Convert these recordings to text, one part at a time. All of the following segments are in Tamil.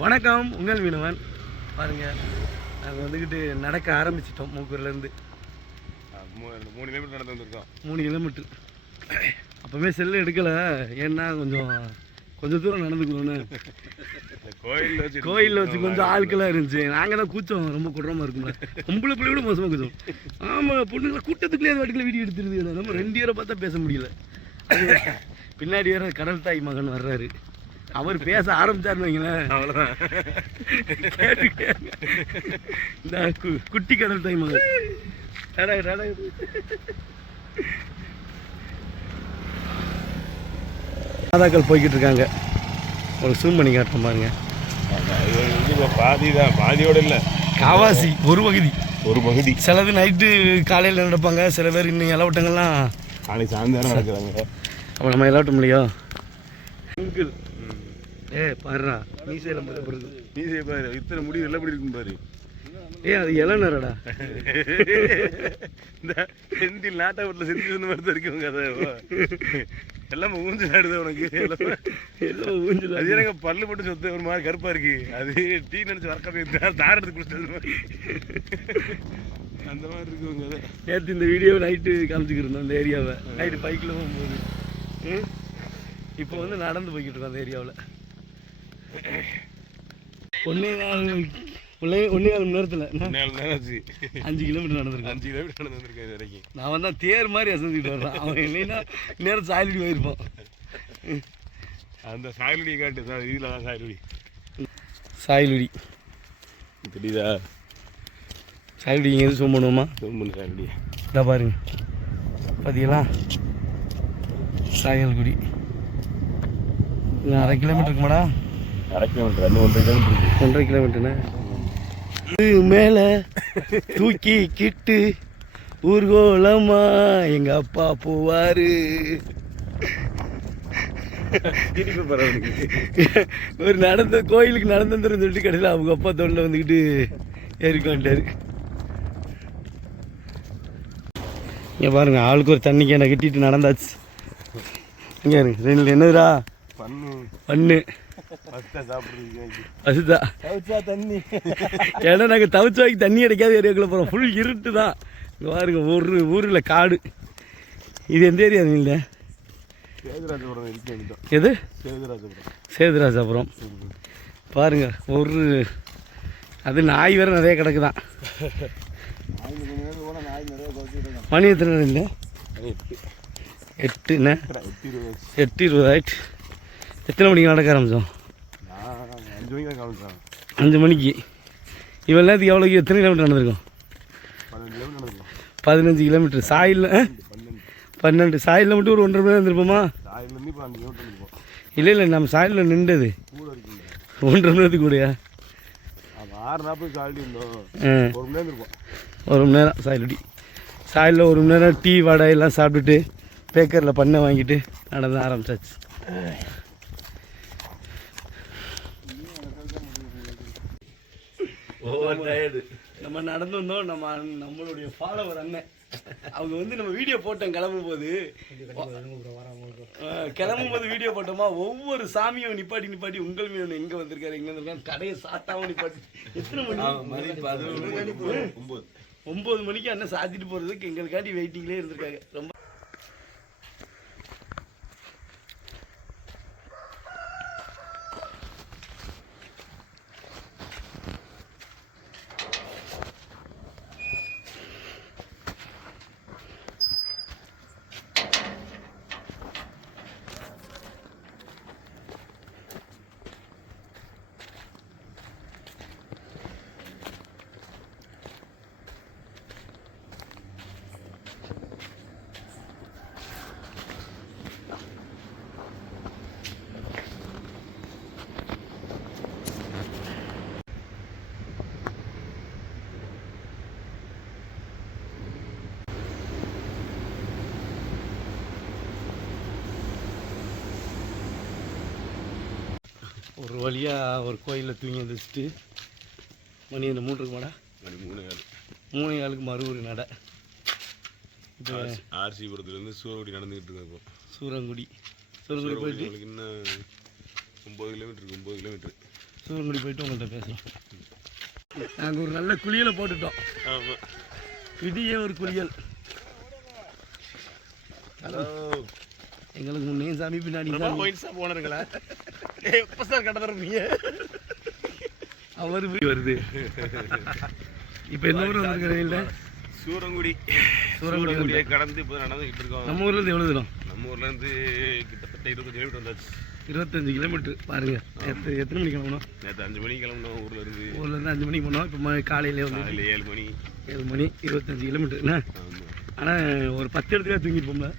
வணக்கம் உங்கள் மீனவன் பாருங்க நாங்கள் வந்துக்கிட்டு நடக்க ஆரம்பிச்சிட்டோம் மூக்கூர்லேருந்து மூணு கிலோமீட்டர் நடந்து வந்திருக்கோம். மூணு கிலோமீட்டர் அப்போவே செல்லு எடுக்கலை. ஏன்னா கொஞ்சம் கொஞ்சம் தூரம் நடந்துக்கணும்னு. கோயிலில் வச்சு கோயிலில் வச்சு கொஞ்சம் ஆட்களாக இருந்துச்சு. நாங்கள் தான் கூச்சம் ரொம்ப குடுறமா இருக்கும்ல. பொம்பளை பிள்ளை விட மோசமாக கூச்சம். ஆமாம் பொண்ணுங்களை கூட்டத்துக்குள்ளே அந்த வாட்டில் வீடியோ எடுத்துருது. நம்ம ரெண்டு பேரை பார்த்தா பேச முடியல. பின்னாடி வேற கடல் தாய் மகன் வர்றாரு. அவர் பேச ஆரம்பிச்சாருன்னு வைங்களேன். அவ்வளோதான் கேட்டுக்க இந்த கு- குட்டி கடல் டடா. மாதாக்கள் போய்கிட்டு இருக்காங்க. ஒரு ஜூம் பண்ணி காட்டுறேன் பாருங்க. பாதி தான் பாதியோட இல்லை. காவாசி ஒரு பகுதி. ஒரு பகுதி. சிலது நைட்டு காலையில் நடப்பாங்க சில பேர் இன்னும் இலவட்டங்கள்லாம் நாளைக்கு சாயந்தரம் நடக்கிறாங்க. அப்போ நம்ம இலவட்ட முடியும் அங்கிள். ஏ பாருடா மீசையில் பிறகு நீ பாரு இத்தனை முடி எல்லாம் எப்படி இருக்கும் பாரு. ஏ அது இளநரடா. இந்த செந்தில் நாட்டை வீட்டில் செஞ்சு இருந்த மாதிரி தான் இருக்குங்க அதை எல்லாம் ஊஞ்சு நாடுது உனக்கு? எல்லாம் ஊஞ்சல் அது எனக்கு பல்லு மட்டும் சொத்து ஒரு மாதிரி கருப்பா இருக்கு. அது டீ நினைச்சு வரக்க தார் எடுத்து குடிச்சது அந்த மாதிரி இருக்குங்க அது நேற்று இந்த வீடியோவை நைட்டு காமிச்சிக்கிருந்தோம் இந்த ஏரியாவை நைட்டு பைக்கில் போகும்போது? இப்போ வந்து நடந்து போய்கிட்டு இருக்கோம் அந்த ஏரியாவில் ஒன்றே நாள் ஒன்றே நாலு மணி நேரத்தில் அஞ்சு கிலோமீட்டர் நடந்திருக்கோம். அஞ்சு கிலோமீட்டர் நடந்து வந்திருக்கேன் இது வரைக்கும். நான் வந்தா தேர் மாதிரி அசந்திட்டு வர்றான் அவன் இல்லைன்னா நேரம் சாயலிடி போயிருப்பான் அந்த சாயலுடி காட்டு சார் இதில் தான் சாயலுடி. சாயலுடி. தெரியுதா? சாயலுடி இங்கே எது சோம் பண்ணுவோமா? சாயலுடி. இதா பாருங்க. பார்த்தீங்களா சாயல்குடி. அரை கிலோமீட்டர் இருக்குமாடா? அரை கிலோமீட்டர் ரெண்டு ஒன்றரை கிலோமீட்டர் ஒன்றரை கிலோமீட்டர்ண்ணே இது மேலே தூக்கி கிட்டு ஊர்கோலமா எங்க அப்பா போவாரு. ஒரு நடந்த கோயிலுக்கு நடந்து வந்துருந்து சொல்லிட்டு கடைசியில் அவங்க அப்பா தோண்டில் வந்துக்கிட்டு ஏறிக்க வந்துட்டாரு இங்கே பாருங்க ஆளுக்கு ஒரு தண்ணி கேனை கட்டிட்டு நடந்தாச்சு. இங்கே இருங்க ரெண்டு என்னதுடா? பண்ணு. பண்ணு. அதுதான். கவுச்சா தண்ணி. ஏன்னா நாங்கள் தவிச்சு தண்ணி கிடைக்காத ஏரியாக்குள்ளே போகிறோம் ஃபுல் இருட்டு தான். இங்கே பாருங்க ஒரு ஊரில் காடு. இது எந்த ஏரியா வந்துட்டோம் எது? சேதுராஜபுரம். பாருங்க ஒரு அது நாய் வேற நிறைய கிடக்குதான். மணி எத்தனை இல்லை? எட்டு. எட்டுண்ணே எட்டு இருபது ஆயிட்டு. எத்தனை மணிக்கு நடக்க ஆரம்பித்தோம் அஞ்சு மணிக்கு தான் காமிச்சான் அஞ்சு மணிக்கு. இவ்வளோ நேரத்துக்கு எவ்வளோக்கு எத்தனை கிலோமீட்டர் நடந்திருக்கும்? நடக்கும் பதினஞ்சு கிலோமீட்டர் சாயில் பன்னெண்டு பன்னெண்டு. சாயில் மட்டும் ஒரு ஒன்றரை மணி நேரம் இருந்திருப்போமா? அஞ்சு இல்லை இல்லை நம்ம சாயில் நின்றது. ஒன்றரை மணி நேரத்துக்கு கூடயா? ஆறு நாற்பது இருந்தோம் ஒரு மணி நேரம் இருப்போம் ஒரு மணி நேரம் சாயலடி சாயலில் ஒரு மணி நேரம் டீ வடை எல்லாம் சாப்பிட்டுட்டு பேக்கரில் பண்ணை வாங்கிட்டு நடந்து ஆரம்பிச்சாச்சு. நம்ம நடந்து வந்தோம் நம்ம நம்மளுடைய ஃபாலோவர் அண்ணன். அவங்க வந்து நம்ம வீடியோ போட்டோம் கிளம்பும் போது கிளம்பும் போது வீடியோ போட்டோமா ஒவ்வொரு சாமியும் நிப்பாட்டி நிப்பாட்டி உங்கள் மீன் எங்க வந்திருக்காரு எங்க வந்திருக்காரு கடையை சாத்தாவும் நிப்பாட்டி. எத்தனை மணி? ஒம்பது மணிக்கு அண்ணன் சாத்திட்டு போகிறதுக்கு எங்களுக்காண்டி வெயிட்டிங்லேயே இருந்திருக்காங்க. ரொம்ப ஒரு வழியாக ஒரு கோயிலில் தூங்கி எழுந்திரிச்சிட்டு மணி என்ன மூணு இருக்குமாடா மணி மூணு கால். மூணு நாளுக்கு மறு ஒரு நடை இப்போ ஆர்சிபுரத்துலேருந்து சூரக்குடி நடந்துக்கிட்டு இருக்கோம் சூரங்குடி சூரங்குடி. போயிட்டு இன்னும் ஒம்பது கிலோமீட்டர் இருக்கு ஒம்பது கிலோமீட்டர். சூரங்குடி போயிட்டு உங்கள்கிட்ட பேசலாம். நாங்கள் ஒரு நல்ல குளியலை போட்டுட்டோம். ஆமா. விடிய ஒரு குளியல். ஹலோ. எங்களுக்கு முன்னே சாமி பின்னாடி ரொம்ப சாமி. ஏய் எப்ப சார் கடை தரப்பீங்க அவர் வருது. இப்போ என்ன ஊர் வந்திருக்கிறேன் இல்லை சூரங்குடி. சூரங்குடி கடந்து இப்போ நடந்துகிட்டு இருக்கோம். நம்ம ஊர்லேருந்து எவ்வளோ தூரம்? நம்ம ஊர்ல இருந்து கிட்டத்தட்ட இருபது கிலோமீட்டர் வந்தாச்சு. இருபத்தஞ்சு கிலோமீட்டர். பாருங்க. எத்தனை எத்தனை மணிக்கு கிளம்பணும்? நேற்று அஞ்சு மணிக்கு கிளம்புனோம் ஊர்ல இருந்து. ஊர்லேருந்து அஞ்சு மணிக்கு போனோம். இப்போ காலையிலே வந்து ஏழு மணி. ஏழு மணி இருபத்தஞ்சு கிலோமீட்டர். என்ன? ஆனால் ஒரு பத்து இடத்துல தூங்கிருப்போம்ல.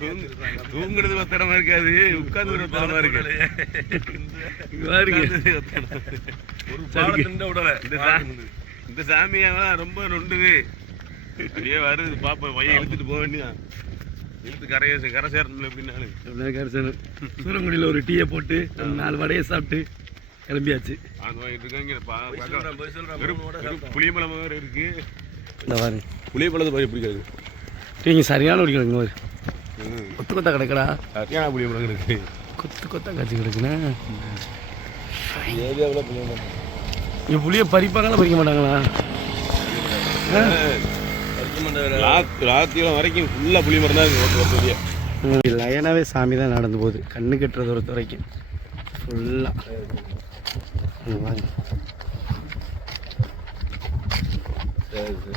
தூங்கு- தூங்குறது பத்திரமா இருக்காது. உட்கார்ந்து பத்திரமா இருக்கு இங்க பாருங்க. ஒரு பாலத்தின் விடல. இந்த சா- இந்த சாமியாவெல்லாம் ரொம்ப நொண்டுது. அப்படியே வருது. பாப்பா பையன் இழுத்துட்டு போக வேண்டியதான் இழுத்து கரையை கரை சேரணும்ல எப்படின்னாலும். அப்படியே கரிசனு சூரங்குடியில் ஒரு டீயை போட்டு நாலு வடையை சாப்பிட்டு கிளம்பியாச்சு. அது வாங்கிட்டு இருக்காங்க. பா- பார்க்க- வெறும் வெறும் புளியம்பழம் வேறு இருக்கு. இந்த பாருங்க புளியம்பழத்தை பற்றி பிடிக்காது. டீங்க சரியான கிழங்கு ஒரு கொத்து கொத்தா கிடக்குடா. சரியான புளியம்பழம் இருக்கு. கொத்து கொத்தா காய்ச்சி கிடக்குண்ணே இங்கே புளியை பறிப்பாங்களா பறிக்க மாட்டாங்களா? ராத்திரம் வரைக்கும் ஃபுல்லாக தான் இருக்கு ஒரு பெரிய லயனாகவே சாமி தான் நடந்து போகுது. கண்ணு கட்டுறது ஒரு வரைக்கும் ஃபுல்லாக வாங்க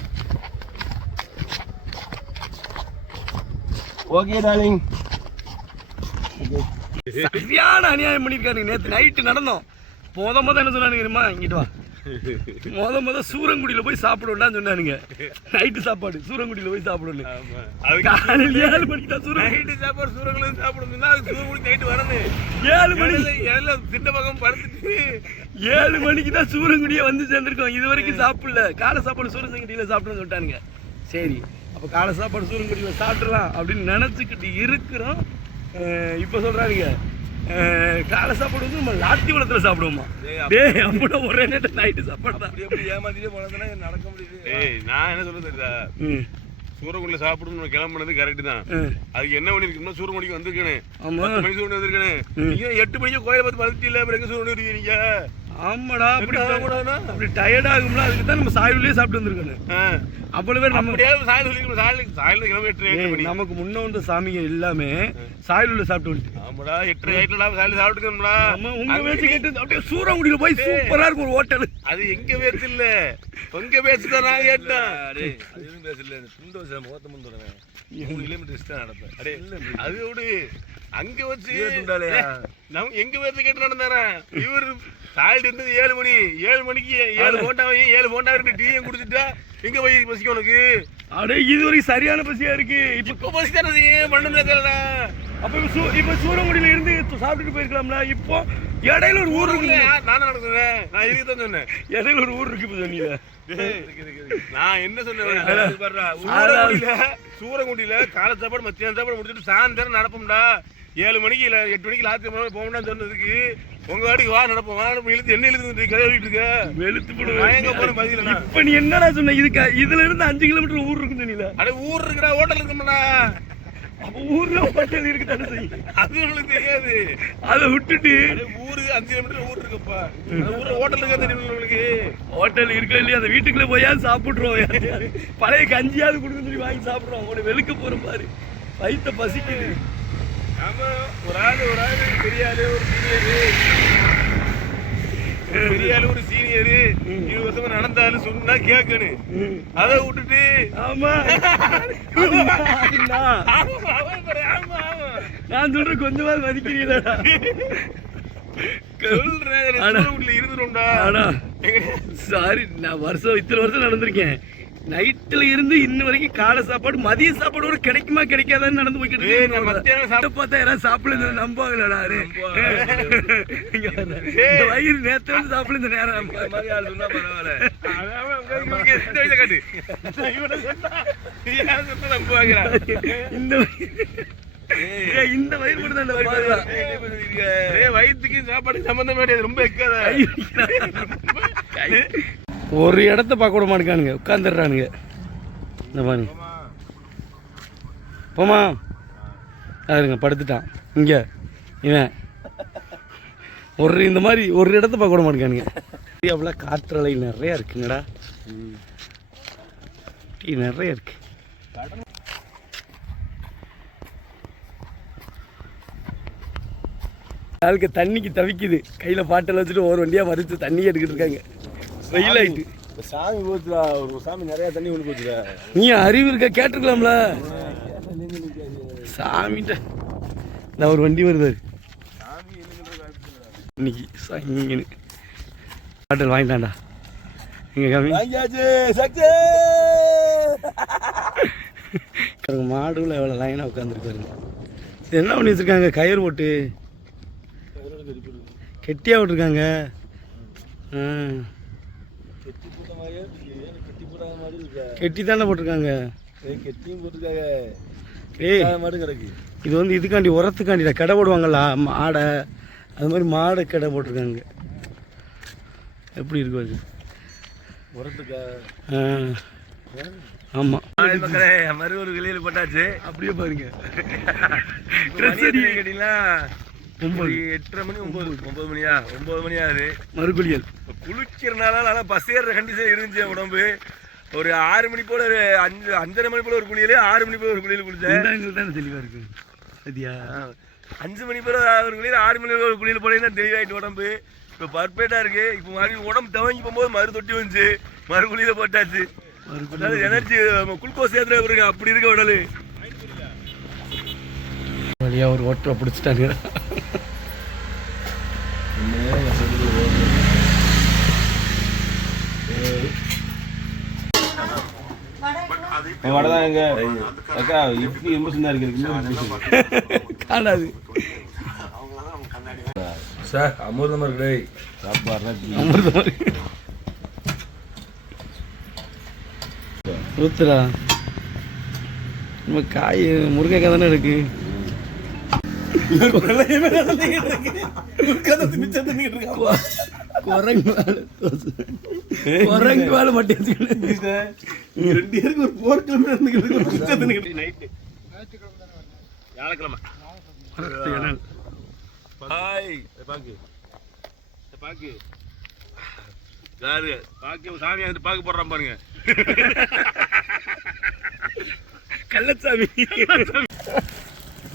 ஓகே டார்லிங் சரியான அநியாயம் பண்ணியிருக்காரு நேற்று நைட்டு நடந்தோம். போதும் முத என்ன சொன்னானுங்க தெரியுமா? இங்கிட்டு வா. முத முத சூரங்குடியில் போய் சாப்பிடுவோம்டான்னு சொன்னானுங்க. நைட்டு சாப்பாடு சூரங்குடியில் போய் சாப்பிடணும் காலையில் ஏழு மணிக்கு தான் சூரங்குடி நைட்டு சாப்பாடு சூரங்களும் சாப்பிடணும்னா அதுக்கு சூரங்குடி நைட்டு வரணும். ஏழு மணி இடையில எல்லாம் திண்ட பக்கம் படுத்துட்டு ஏழு மணிக்கு தான் சூரங்குடியே வந்து சேர்ந்துருக்கோம். இது வரைக்கும் சாப்பிடல. காலை சாப்பாடு சூரங்குடியில் சாப்பிடுன்னு சொல்லிட்டானுங்க. சரி அப்போ காலை சாப்பாடு சூரங்குடியில் சாப்பிடலாம் அப்படின்னு நினச்சிக்கிட்டு இருக்கிறோம். இப்போ சொல்கிறானுங்க காலை சாப்பாடு வந்து நம்ம லாத்தி வளத்தில் சாப்பிடுவோமா? டேய் அப்படின்னா ஒரே நேரம் நைட்டு சாப்பாடு தான் எப்படி ஏமாத்திட்டே போனதுன்னா நடக்க முடியுது. ஏய் நான் என்ன சொல்றது தெரியுதா? ம். சூரங்குடியில் சாப்பிடணும் கிளம்புனது கரெக்ட் தான். அதுக்கு என்ன பண்ணிருக்கணும் சூரங்குடிக்கு வந்திருக்கேன். மணிக்கு சூரங்குடி வந்திருக்கேன். நீங்க எட்டு மணிக்கு கோயிலை பார்த்து பழுத்தி இல்லை அப்புறம் எங்க சூரங்குடி இருக்கீங்க ஆமாடா அப்படி என்ன ஆகக்கூடாதுன்னா? அப்படி டயர்ட் ஆகும்ல அதுக்கு தான் நம்ம சாய்வுலேயே சாப்பிட்டு வந்திருக்கணும். அவ்வளோ பேர் நம்ம அப்படியே சாயல் சொல்லிக்கணும் சாயல் சாயல் கிளம்பி எட்டு நமக்கு முன்ன வந்த சாமிங்க எல்லாமே சாயலுள்ள சாப்பிட்டு வந்துட்டு. ஆமாடா எட்டு எட்டுடா சாயல் சாப்பிட்டுக்கணும்டா ஆமா உங்க பேச்சு கேட்டு அப்படியே சூரங்குடியில போய் சூப்பரா இருக்கும் ஒரு ஹோட்டல். அது எங்க பேச்சு இல்ல. உங்க பேச்சு தான் நான் கேட்டேன். இந்த துண்டு வச்சு முகத்த முந்துடுவேன் மூணு கிலோமீட்டர் தான் நடப்பேன். அது விடு அங்க வச்சு? நம்ம எங்க பேச்சு கேட்டு நடந்தாரன் இவர் சாயல் இருந்தது ஏழு மணி. ஏழு மணிக்கு ஏழு போண்டாவையும் ஏழு போண்டா ரெண்டு டீயும் குடிச்சிட்டா எங்க போய் பசிக்க உனக்கு? அடே இது வரைக்கும் சரியான பசியா இருக்கு? இப்ப பசி தானே மண்ணு தெரியல அப்ப இப்ப சூரங்குடியில இருந்து சாப்பிட்டுட்டு போயிருக்கலாம்ல? இப்போ இடையில ஒரு ஊர் இருக்கு நான் நடக்குறேன் நான் இதுக்கு தான் சொன்னேன். இடையில ஒரு ஊர் இருக்கு இப்ப சொன்னீங்க நான் என்ன சொன்னேன்? சூரங்குடியில சூரங்குடியில காலை சாப்பாடு மத்தியான சாப்பாடு முடிச்சுட்டு சாயந்தரம் நடப்போம்டா. ஏழு மணிக்கு இல்ல எட்டு மணிக்கு லாத்தி போகணும்னு சொன்னதுக்கு உங்க வாடிக்கு வா நடப்போம் வா நடப்போம் இழுத்து என்ன இழுத்து கழுவிட்டு இருக்க? வெளுத்து எங்க போறேன் பதில இப்ப நீ என்னடா சொன்ன இதுக்கு இதுல இருந்து அஞ்சு கிலோமீட்டர் ஊர் இருக்குன்னு சொன்னீங்க அட ஊர் இருக்குடா ஹோட்டல் இருக்கும்டா. ஊர்ல ஹோட்டல் இருக்கு தானே செய்யும் அது உங்களுக்கு தெரியாது. அதை விட்டுட்டு ஊரு அஞ்சு கிலோமீட்டர் ஊர் இருக்குப்பா. ஊர்ல ஹோட்டல் இருக்கா தெரியும் உங்களுக்கு ஹோட்டல் இருக்கா இல்லையா? அந்த வீட்டுக்குள்ள போயாவது சாப்பிட்றோம் பழைய கஞ்சியாவது கொடுக்க சொல்லி வாங்கி சாப்பிட்றோம். அவனை வெளுக்க போறோம் பாரு. வயித்த பசிக்குது. ஆமா ஒரு ஆளு ஒரு ஆளு பெரிய ஆளு ஒரு சீனியரு. பெரிய ஆளு ஒரு சீனியரு. இருபது வருஷமா நடந்தாலும் சொன்னா கேட்கணும் அதை விட்டுட்டு ஆமா. நான் சொல்றேன் கொஞ்சமாவது மதிக்கிறீங்களா சாரி நான் வருஷம் இத்தனை வருஷம் நடந்திருக்கேன். நைட்ல இருந்து இன்ன வரைக்கும் காலை சாப்பாடு மதிய சாப்பாடு கூட கிடைக்குமா கிடைக்காதான்னு நடந்து போய்கிட்டு மத்தியானம் பார்த்தா யாராவது சாப்பிடல நம்பாங்களா இங்க பாரு. இந்த வயிறு நேத்து வந்து சாப்பிடல இந்த நேரம் இந்த இந்த வயிறு- ஏய், இந்த வயிறு மட்டும் தான். வயித்துக்கு சாப்பாடு சம்பந்தம் கிடையாது. ரொம்ப எக்காத ஒரு இடத்த பார்க்க விட மாட்டேங்கானுங்க உட்காந்துடுறானுங்க இந்த பாருங்க. போமா அதுங்க படுத்துட்டான். இங்கே. இவன். ஒரு இந்த மாதிரி ஒரு இடத்த பார்க்க விட மாட்டேங்கானுங்க அவ்வளோ காற்றலை நிறையா இருக்குங்கடா. டீ நிறைய இருக்கு. ஆளுக்கு தண்ணிக்கு தவிக்குது. கையில் பாட்டில் வச்சுட்டு ஒரு வண்டியாக மறித்து தண்ணி எடுக்கிட்டு இருக்காங்க. வெயில் ஆயிட்டு சாமி போச்சுடா ஒரு சாமி நிறைய தண்ணி ஒன்று போச்சுடா. நீ அறிவு இருக்க கேட்டிருக்கலாம்ல? சாமிட்ட இந்த ஒரு வண்டி வருது இன்னைக்கு சாமிங்கன்னு பாட்டில் வாங்கிட்டான்டா. இங்கே காமி. வாங்கியாச்சு சக்சே பாருங்க மாடுல எவ்வளோ லைனாக உட்காந்துருக்காருங்க என்ன பண்ணி வச்சிருக்காங்க? கயிறு போட்டு. கெட்டியாக விட்டுருக்காங்க ஆ கெட்டி போட்ட மாதிரியே இருக்கு. ஏன் கெட்டி போடாத மாதிரி இருக்கா கெட்டி தானே போட்டிருக்காங்க. ஏய், கெட்டியும் போட்டிருக்காங்க. ஏய் கெட்டாத மாதிரி கிடக்கு. இது வந்து இதுக்காண்டி உரத்துக்காண்டிடா கடை போடுவாங்கல்ல மாடை அது மாதிரி மாடை கடை போட்டிருக்காங்க. எப்படி இருக்கு அது? உரத்துக்கா? ஆ. ஆமாம் மறு ஒரு வெளியில் போட்டாச்சு. அப்படியே பாருங்க. கேட்டீங்களா ஒன்பது. எட்டரை மணி ஒன்பது. ஒன்பது. மணியா? ஒன்பது மணி ஆகுது மறுகுளியல் இப்ப குளிக்கிறனால நல்லா ஏறுற கண்டிஷன் இருந்துச்சு உடம்பு. ஒரு ஆறு மணி போல ஒரு அஞ்சு அஞ்சரை மணி போல ஒரு குளியல் ஆறு மணி போல ஒரு குளியல் குளிச்சேன் தானே தெளிவாக இருக்கு? சரியா? அஞ்சு மணி போல ஒரு குளியல் ஆறு மணி போல ஒரு குளியல் தான் தெளிவாயிட்டு உடம்பு? இப்போ பர்ஃபெக்டாக இருக்கு. இப்போ மறுபடியும் உடம்பு தவங்கி போகும்போது மறு தொட்டி வந்துச்சு. மறு குளியல போட்டாச்சு. அதாவது எனர்ஜி குளுக்கோஸ் ஏற்றுற இருக்கு அப்படி இருக்க உடல். வழியாக ஒரு ஓட்டரை பிடிச்சிட்டாங்க. வடதான் எங்க அக்கா இப்படி ரொம்ப சின்ன இருக்கு காணாது. சார் அமிர்தமா இருக்கு சாப்பாடு அமிர்தம் ஊத்துடா நம்ம காய் முருங்கைக்காய் தானே இருக்கு? கொ- குரங்கு மேல தோசை. குரங்கு மேல மட்டும் வச்சுக்கணும். ரெண்டு பேருக்கு ஒரு போர் கிலோமீட்டர் இருந்துக்கிட்டு நைட்டு வியாழக்கிழமை ஹாய் பாக்கு பாக்கு யாரு பாக்கு சாமி வந்து பாக்கு போடுறான் பாருங்க கள்ளச்சாமி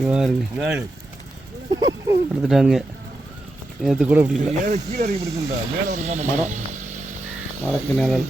பாருங்க எடுத்துட்டானுங்க நேற்று கூட அப்படி இல்லை. கீழே மரம். மரத்து நிழல்.